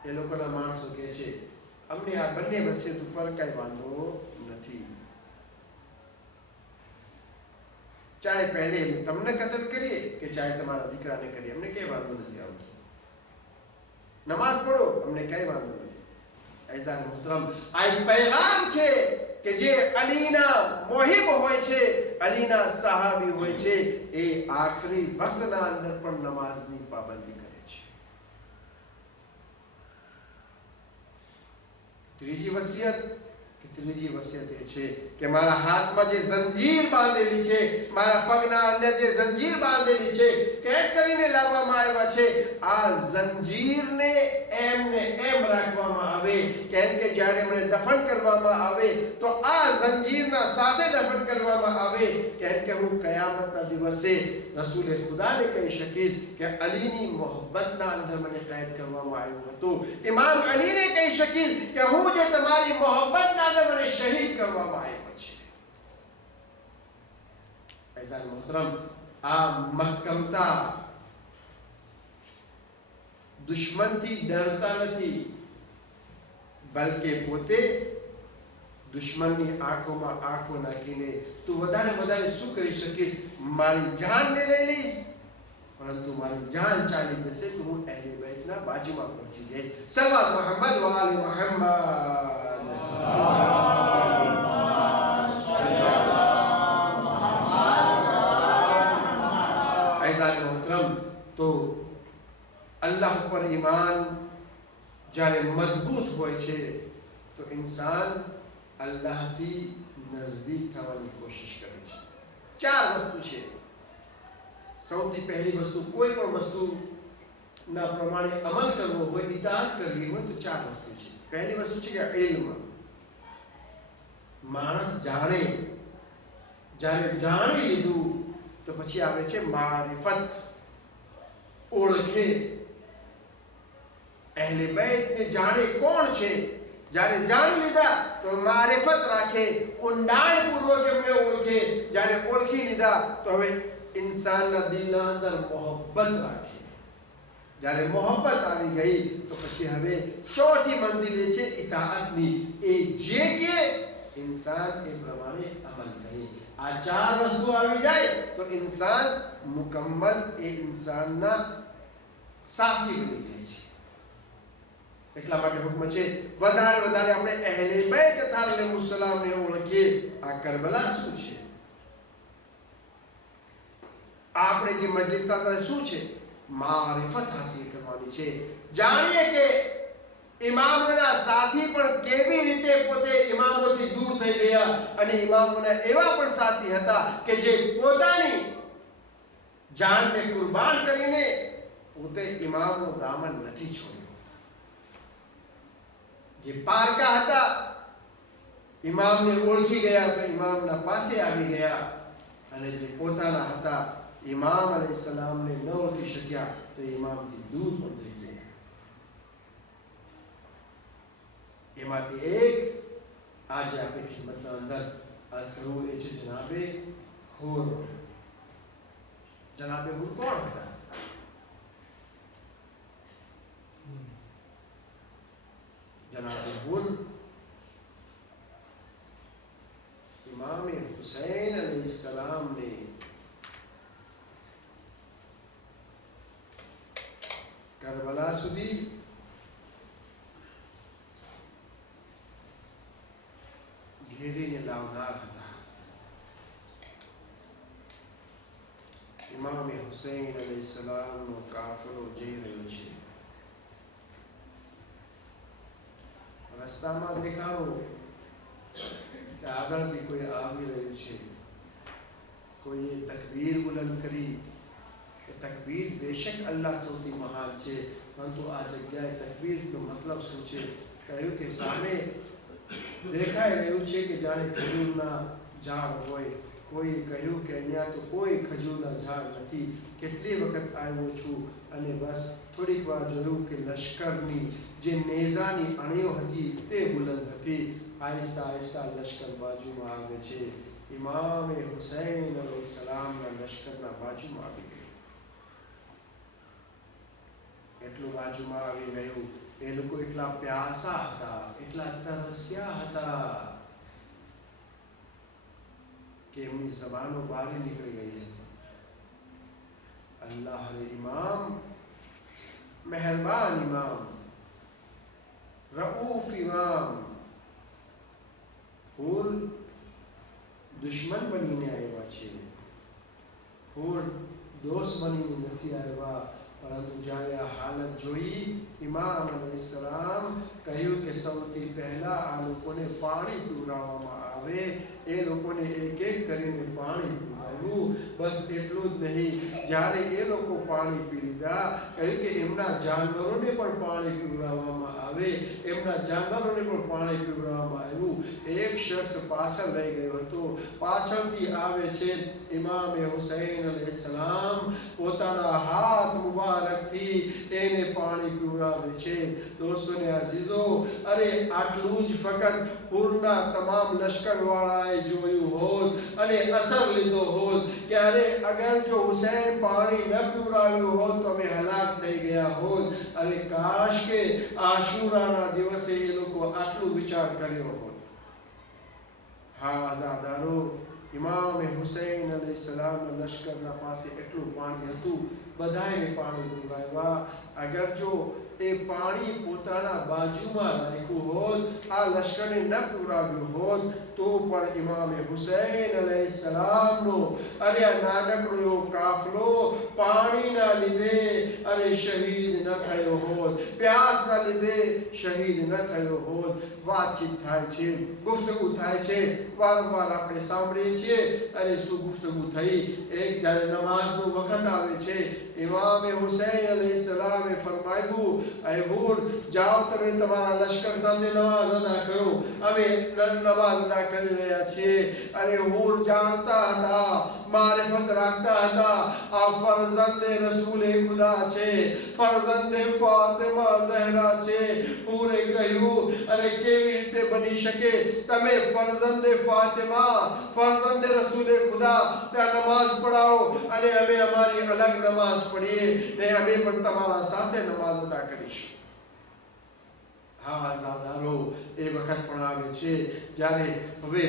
એ લોકોના માણસો કહે છે અમને આ બંને વસિયત ઉપર કઈ વાંધો નથી. ચાહે પહેલે તમને કતલ કરીએ કે ચાહે તમારા દીકરાને કરીએ, અમને કઈ વાંધો નથી આવતો. નમાઝ પઢો, અમને કઈ વાંધો નથી. ऐसा मुहतरम આ पैगाम છે કે જે અલીના મોહિબ હોય છે, અલીના સહાબી હોય છે, એ આખરી વક્તના અંદર પણ નમાઝની પાબંદી કરે છે. ત્રીજી વસિયત એ છે કે મારા હાથમાં જે જંજીર બાંધેલી છે, મારા પગના અંદર જે જંજીર બાંધેલી છે, કેદ કરીને લાવવામાં આવ્યા છે, આ જંજીરને એમને એમ રાખવામાં આવે. કેમ કે જ્યારે મને દફન કરવામાં આવે તો આ જંજીરના સાથે દફન કરવામાં આવે. કેમ કે હું કયામતના દિવસે રસૂલે ખુદાને કહી શકીશ કે અલીની મોહબ્બતના અંદર મને કેદ કરવામાં આવ્યું હતું. ઇમામ અલીને કહી શકીશ કે હું જે તમારી મોહબ્બતના અંદર મને શહીદ કરવામાં આવ્યો છે. ऐसा मोहतरम આ મક્કમતા, દુશ્મનથી ડરતા નથી, બલકે પોતે દુશ્મનની આંખોમાં આંખો નાખીને તું વધારે શું કરી શકીશ, મારી જાનને લઈ લઈશ, પરંતુ મારી જાન ચાલી જશે તો હું અહેલે બેતના બાજુમાં પહોંચી જઈશ. સલ્લલ્લાહુ મુહમ્મદ વ આલી મુહમ્મદ. તો અલ્લાહ પર ઈમાન જ્યારે મજબૂત હોય છે તો ઇન્સાન અલ્લાહથી નજદીક થવાની કોશિશ કરે છે. 4 વસ્તુ છે. સૌથી પહેલી વસ્તુ, કોઈ પણ વસ્તુના પ્રમાણે અમલ કરવો હોય, ઇતાઅત કરવી હોય તો 4 વસ્તુ છે. પહેલી વસ્તુ છે કે ઇલ્મ. માણસ જ્યારે જાણી લીધું તો પછી આવે છે મારિફત, ઓળખે. અહેલે બેતને જાણે કોણ છે. જ્યારે જાણી લીધા તો મારિફત રાખે, ઊંડાણપૂર્વક એમને ઓળખે. જ્યારે ઓળખી લીધા તો હવે ઇન્સાનના દિલના અંદર મોહબ્બત રાખે. જ્યારે મોહબ્બત આવી ગઈ તો પછી હવે ચોથી મંજિલ એ છે ઇતાઅતની. એ જે કે ઇન્સાન એ પ્રમાણે અમલ કરે. આ 4 વસ્તુ આવી જાય તો ઇન્સાન મુકમ્મલ એ ઇન્સાનના સાથી બની જાય છે. એટલા માટે હુકમ છે વધારે આપણે અહેલે બેત અલૈહિસ્સલામને ઓળખીએ. આ કરબલા શું છે, આપણે જે મજલિસના અંદર શું છે, મારિફત હાસિલ કરવાની છે. જાણીએ કે ઇમામોના સાથી પણ કેવી રીતે પોતે ઇમામોથી દૂર થઈ ગયા, અને ઇમામોના એવા પણ સાથી હતા કે જે પોતાની જાનને કુરબાન કરીને પોતે ઇમામનો દામન નથી છોડ્યો. જે પારકા હતા, ઇમામને ઓળખી ગયા તો ઇમામના પાસે આવી ગયા, અને જે પોતાના હતા ઇમામ અલૈહિસ્સલામને ન ઓળખી શક્યા તો ઇમામથી દૂર પણ થઈ ગયા. એમાંથી એક આજે આપણી ખિદમતના અંદર અસરૂ એ છે જનાબે હુર. જનાબે હુર કોણ હતા? જનાબે હુર ઇમામ હુસૈન અલૈહિસ્સલામને કરબલા સુધી ઘેરીને લાવનાર હતા. ઇમામ હુસૈન અલૈહિસ્સલામનો કાફલો જઈ રહ્યો છે. રસ્તામાં દેખાણું કે આગળથી કોઈ આવી રહ્યું છે. બુલંદ કરી કે તકબીર બેશક અલ્લાહ સૌથી મહાન છે, પરંતુ આ જગ્યાએ તકબીરનો મતલબ શું છે? કહ્યું કે સામે દેખાઈ રહ્યું છે કે જાણે ખજૂરના ઝાડ હોય. કોઈ કહ્યું કે અહીંયા તો કોઈ ખજૂરના ઝાડ નથી. કેટલી વખત આવ્યો છું અને બસ થોડીક વાર જોયું કે લશ્કરની જે નેઝાની અણીઓ હતી તે બુલંદ હતી. આહિસ્તા આહિસ્તા લશ્કર બાજુમાં આવે છે. ઇમામે હુસૈન અલૈહિસ સલામના લશ્કરના બાજુમાં આવી ગયું. એટલું બાજુમાં આવી ગયું. એ લોકો એટલા પ્યાસા હતા, એટલા તરસ્યા હતા કે એમની જબાનો બહાર નીકળી ગઈ હતી. અલ્લાહ ઇમામ, મહેરબાન ઇમામ, રઉફ ઇમામ, હુર દુશ્મન બનીને આવ્યા છે. હુર દોસ્ત બનીને નથી આવ્યા. પરંતુ જ્યારે આ હાલત જોઈ, ઇમામ અલૈહિસ્સલામ કહ્યું કે સૌથી પહેલા આ લોકોને પાણી પીવડાવવામાં આવે. એ લોકોને એક એક કરીને પાણી પીવડાવ્યું. બસ એટલું જ નહીં, જ્યારે એ લોકો પાણી પી લીધા, કહ્યું કે એમના જાનવરોને પણ પાણી પીવડાવવામાં આવે. એમના જાનવરોને પણ પાણી પીવડાવવામાં આવ્યું. એક શખ્સ પાછળ રહી ગયો હતો. પાછળથી આવે છે ઇમામે હુસૈન અલૈહિસ્સલામ, પોતાના હાથ મુબારકથી એને પાણી પીવડાવે છે. દોસ્તોને અઝીઝો, અરે આટલું જ ફક્ત હુરના તમામ લશ્કરવાળાએ જોયું હોત અને અસર લીધો હોત કે અરે અગર જો હુસૈન પાણી ન પીવડાવ્યું હોત તો અમે હલાક થઈ ગયા હોત. અરે કાશ કે આશુરાના દિવસે એ લોકો આટલું વિચાર કર્યો હોત. હા આઝાદારો, ઇમામે હુસૈન અલૈહિસ્સલામના લશ્કરના પાસે એટલું પાણી હતું, બધાને પાણી પીવડાવ્યા. અગર જો એ પાણી પોતાના બાજુમાં રાખ્યું હોત, આ લશ્કરને ન પીવડાવ્યું હોત, તો પણ ઇમામે હુસૈન અલૈહિસ્સલામનો અરે આ નાનકડો એવો કાફલો પાણીના લીધે અરે શહીદ ન થયો હોત, પ્યાસના લીધે શહીદ ન થયો હોત. વાતચીત થાય છે, ગુફ્તગુ થાય છે, વારંવાર આપણે સાંભળીએ છીએ. અરે શું ગુફ્તગુ થઈ! એક જ્યારે નમાઝનો વખત આવે છે, ઇમામે હુસૈન અલૈહિસ્સલામે ફરમાવ્યું, અય હુર, જાઓ તમે તમારા લશ્કર સાથે નમાઝ અદા કરો, અમે નમાઝ અદા કરી રહ્યા છીએ. અરે હુર જાણતા હતા, મારિફત રાખતા હતા, આ ફરઝંદે રસૂલે ખુદા છે, ફરઝંદે ફાતિમા ઝહરા છે. હુરે કહ્યું, અરે કેવી રીતે બની શકે? તમે ફરઝંદે ફાતિમા, ફરઝંદે રસૂલે ખુદા ત્યાં નમાઝ પઢાવો અને અમે અમારી અલગ નમાઝ પઢીએ ને અમે પણ તમારા સાથે નમાઝ અદા કરીશું. હા આઝાદારો, એ વખત પણ આવે છે જ્યારે હવે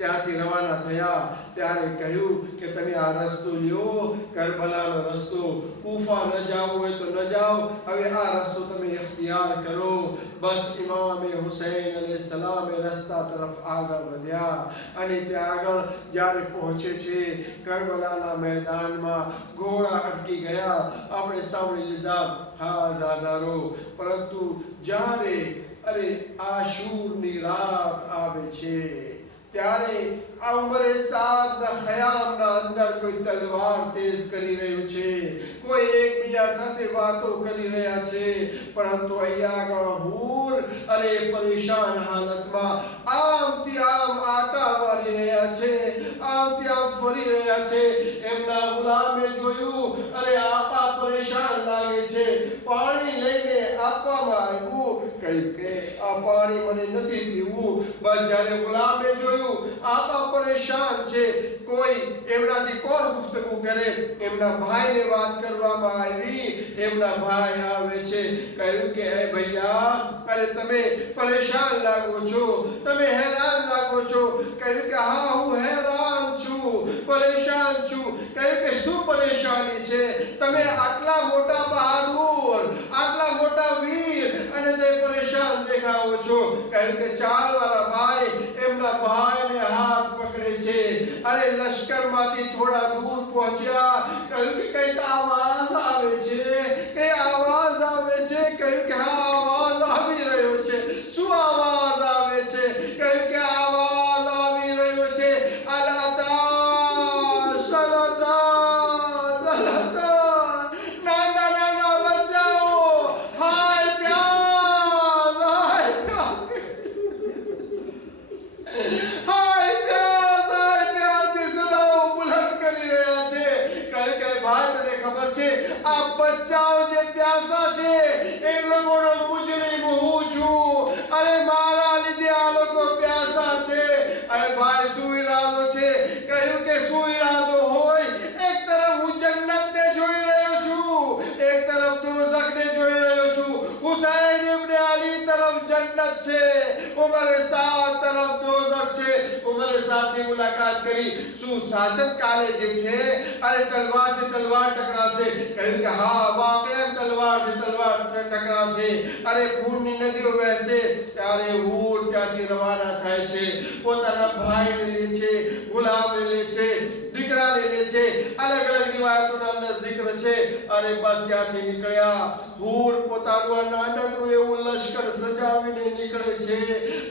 ત્યાંથી રવાના થયા ત્યારે કહ્યું કે તમે આ રસ્તો લ્યો, કરબલાનો રસ્તો. કૂફા ન જાવું હોય તો ન જાઓ, હવે આ રસ્તો તમે ઇખ્તિયાર કરો. બસ ઇમામે હુસૈન અલૈહિસ્સલામ એ રસ્તા તરફ આગળ વધ્યા અને ત્યાં આગળ જ્યારે પહોંચે છે કરબલાના મેદાનમાં, ઘોડા અટકી ગયા. આપણે સાંભળી લીધા. હા આઝાદારો, પરંતુ જ્યારે અરે આશુરની રાત આવે છે ત્યારે આ ઉંમરે સાદના ખયામના અંદર કોઈ તલવાર તેજ કરી રહ્યું છે, કોઈ એકબીજા સાથે વાતો કરી રહ્યા છે. પરંતુ અહીંયા આગળ હુર અરે પરેશાન હાલતમાં આમથી આમ આટા મારી રહ્યા છે, આમથી આમ ફરી રહ્યા છે. એમના ગુલામે જોયું, અરે આપા પરેશાન લાગે છે, પાણી લઈને આપવામાં આવ્યું. કહ્યું કે આ પાણી મને નથી પીવું. બસ જ્યારે ગુલામે જોયું આપા પરેશાન છે, કોઈ એમનાથી કોણ ગુફ્તગુ કરે? એમના ભાઈને વાત કરવામાં આવી. એમના ભાઈ આવે છે. કહ્યું કે હે ભૈયા, અરે તમે પરેશાન લાગો છો, તમે હેરાન લાગો છો. કહ્યું કે હા હું હેરાન છું, પરેશાન છું. કહ્યું કે શું પરેશાની છે? તમે આટલા મોટા બહાદુર, આટલા મોટા વીર અને તે પરેશાન દેખાવો છો. કહ્યું કે ચાલવાળા ભાઈ એમના ભાઈને હાથ પકડે છે. અરે લશ્કરમાંથી થોડા દૂર પહોંચ્યા. કહ્યું કે કંઈક આવાજ આવે છે, કઈ આવાજ આવે છે. કહ્યું કે હા આવાજ આવી રહ્યો છે. શું આવાજ આવે છે? કહ્યું કે આવાજ આવી રહ્યો છે, અલતાશ અલતાશ આ બચ્ચાઓ જે પ્યાસા છે એ લોકોનો મુજરીમ હું છું અરે મારા લીધે આ લોકો પ્યાસા છે અરે ભાઈ શું ઈરાદો છે કહ્યું કે શું ઈરાદો હોય એક તરફ હું જન્નતને જોઈ રહ્યો છું એક તરફ દોઝખને જોઈ રહ્યો છું હુસૈન ઇબ્ન અલી તરફ જન્નત છે ઉમર સાદ તરફ દોઝખ છે ઉમર સાદથી મુલાકાત કરી શું સાજદ કાલે જે છે અરે તલવારથી તલવાર ટકરાશે કહ્યું કે હા વાકેમ તલવારથી તલવાર ટકરાશે અરે ખૂનની નદીઓ વહેશે ત્યારે હૂર ત્યાંથી રવાના થાય છે પોતાના ભાઈને લે છે ગુલામને લે છે દીકરાને લે છે અલગ અલગ રિવાયતોના અંદર zikr છે અરે બસ ત્યાંથી નીકળ્યા હૂર પોતાનું નાનકડું એવું લશ્કર સજાવીને નીકળે છે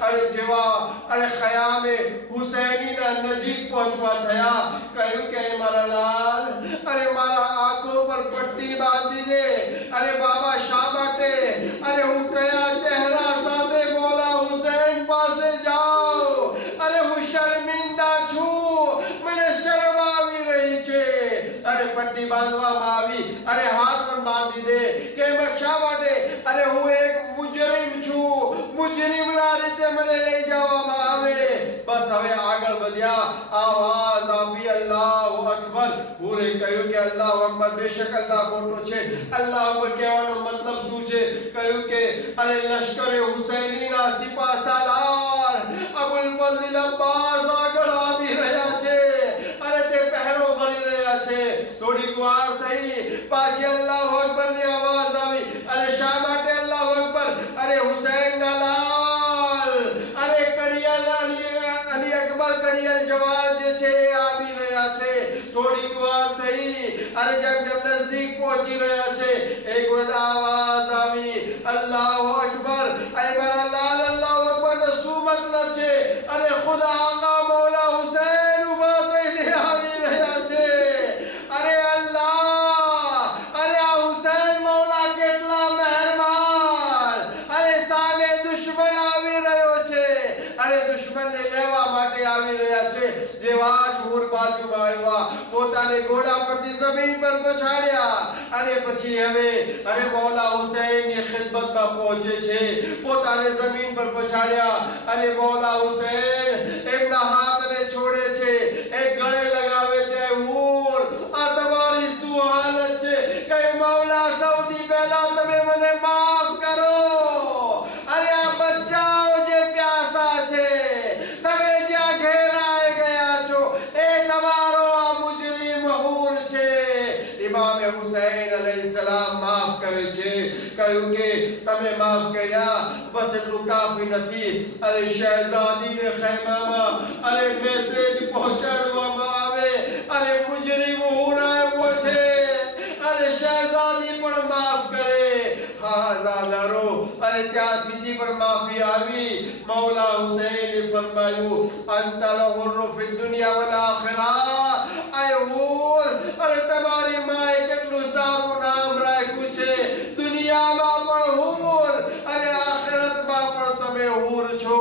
અરે જેવા અરે ખયામે હુસૈનીના નજીક પહોંચવા થયા કહ્યું કે મારા લાલ અરે મારા આંખો પર પટ્ટી બાંધી દે અરે બાબા શા માટે અરે હું કયા ચહેરા સાથે મોલા હુસૈન પાસે જાઉં અરે હું શર્મિંદા છું મને શરમ આવી રહી છે અરે પટ્ટી બાંધવામાં આવી અરે હાથ પર બાંધી દે કે શા માટે અરે હું એક મુજરીમ છું મુજરીમના રીતે મને લઈ જવામાં આવે બસ હવે આગળ વધ્યા આવાજ આપી અલ્લાહુ અકબર પૂરે કહ્યું કે અલ્લાહુ અકબર બેશક અલ્લાહ મોટો છે અલ્લાહ અકબર કહેવાનો મતલબ શું છે કહ્યું કે અરે લશ્કરે હુસૈનીના સિપાહ સાલાર અબુલ ફઝલ અબ્બાસ આગળ આવી રહ્યા છે અરે તે પહેરો ભરી રહ્યા છે થોડીક વાર થઈ પાછી અલ્લાહુ અકબર ની આવાજ આવી અરે શા માટે અલ્લાહુ અકબર અરે હુસૈનના લાલ અરે કડિયાલ અલી અકબર કડિયાલ જવાન જે છે એ આવી રહ્યા છે થોડીક વાર થઈ અરે જેમ નજદીક પહોંચી રહ્યા છે એક વખત આવાજ આવી અલ્લાહુ અકબર અરે મારા લાલ અલ્લાહુ અકબર નો શું મતલબ છે અરે ખુદા આકા મૌલા હુસૈન ઉભા થઈને આવી રહ્યા છે અરે અલ્લાહ અરે આ હુસૈન મૌલા કેટલા મહેરબાન અરે સામે દુશ્મન આવી રહ્યો છે અરે દુશ્મનને લેવા માટે આવી રહ્યા છે જેવા જ હૂર બાજુમાં આવ્યા પોતાને ઘોડા પરથી જમીન પર પછાડ્યા અને પછી હવે અરે મૌલા હુસૈનની ખિદમતમાં પહોંચે છે પોતાને જમીન પર પછાડ્યા અને મૌલા હુસૈન એમના હાથને છોડે છે એક ગળે લગાવે છે હૂર આ તમારી શું હાલત છે કે મૌલા સૌથી પહેલા તમે મને માફ કરો અરે આ બચ્ચાઓ જે પ્યાસા છે તમે જ્યાં ઘેરાઈ ગયા છો એ તમારો આ મુજરીમ હૂર છે ઇમામ હુસૈન અલૈહિસ્સલામ માફ કરે છે કહ્યું કે તમે માફ કર્યા બસ એટલું કાફી નથી અરે શહેઝાદીને ખૈમામાં અરે મેસેજ પહોંચાડવામાં આવે અરે મુજરીમ હૂર આવ્યો છે અરે શહેઝાદી પણ માફ કરે હા આઝાદારો અરે ત્યાં બીજી પણ માફી આવી મૌલા હુસૈને ફરમાયું અંતલ હુર્રુ ફિ દુનિયા વલ આખિરા અય હૂર અરે તમારી માએ કેટલું સારું નામ રાખ્યું છે દુનિયામાં પણ હૂર અરે આખિરતમાં પણ તમે હૂર છો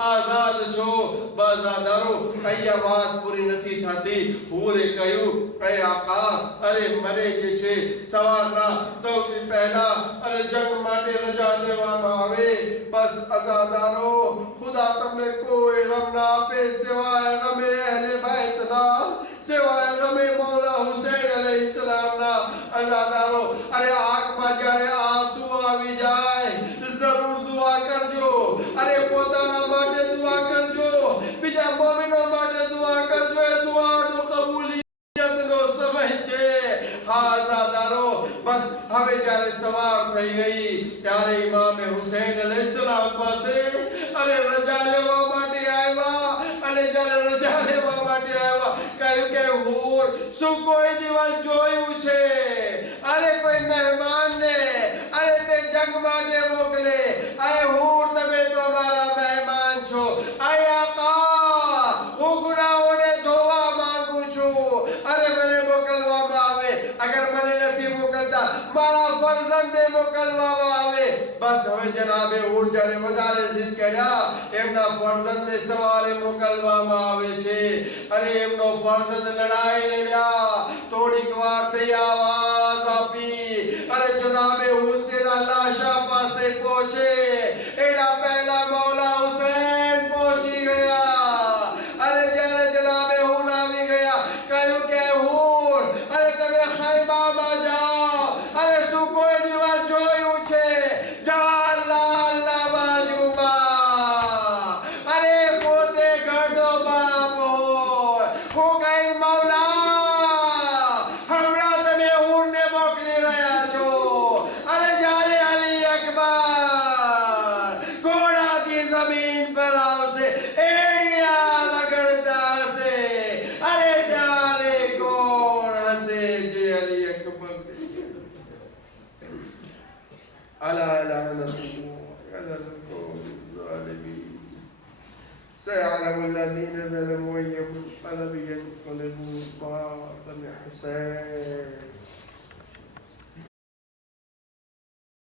આઝાદ છો બાઝાદારો અહીંયા વાત પૂરી નથી થતી હૂરે કહ્યું એ આકા અરે મને જે છે સવારના સૌથી પહેલા અરે જંગ માટે રજા દેવામાં આવે બસ આઝાદારો ખુદા તમને કોઈ ગમ ના આપે સિવાય ગમે અહલે બેતના સિવાય ગમે મૌલા હુસૈન અલૈહિસ્સલામના આઝાદારો અરે આંખમાં જ્યારે આંસુ આવી જાય જરૂર દુઆ કરજો અરે પોતાના માટે દુઆ કરજો બીજા મોમિનો માટે દુઆ કરજો એ દુઆનો કબૂલિયતનો સમય છે હા આઝાદારો બસ હવે જ્યારે સવાર થઈ ગઈ ત્યારે ઇમામ હુસૈન અલૈહિસ્સલામ પાસે અરે રજા લેવા માટે આવ્યા અને જ્યારે રજા લેવા માટે આવ્યા કહ્યું કે હૂર શું કોઈ દિવસ જોયું છે અરે કોઈ મહેમાનને અરે તે જંગ માટે મોકલે અરે હૂર તમે તો અમારા મહેમાન છો અરે આકા હું ગુનાહોને ધોવા માંગુ છું અરે મને મોકલવામાં આવે અગર મને નથી મોકલતા મારા ફરજંદને મોકલવામાં આવે બસ હવે જનાબે હૂર જ્યારે વધારે જીદ કર્યા એમના ફરજંદને સવારે મોકલવામાં આવે છે અરે એમનો ફરજંદ લડાઈ લડ્યા થોડીક વાર થઈ આવાજ આપી जनाब हुसैन लाशा पासे पहुंचे एड़ा पहला मौला हुसैन पहुंची गया अरे जारे जनाब हुना भी गया कहूं के हूर अरे तबे खैमा में जाओ अरे सुकोई दीवार जोई उछे जवान लाल बाजूमा अरे पोते गड़ो बाप हो गई मौला हमरा तमे हूर ने मोकली रहा छो अरे जारे अली अकबर घोड़ा की जमीन पर आओ से एड़िया लगड़ता से अरे जारे कौन हसे जे अली अकबर अला लानतुल्लाह अला الظالمين سيعلم الذين ظلموا أي منقلب ينقلبون ما حسين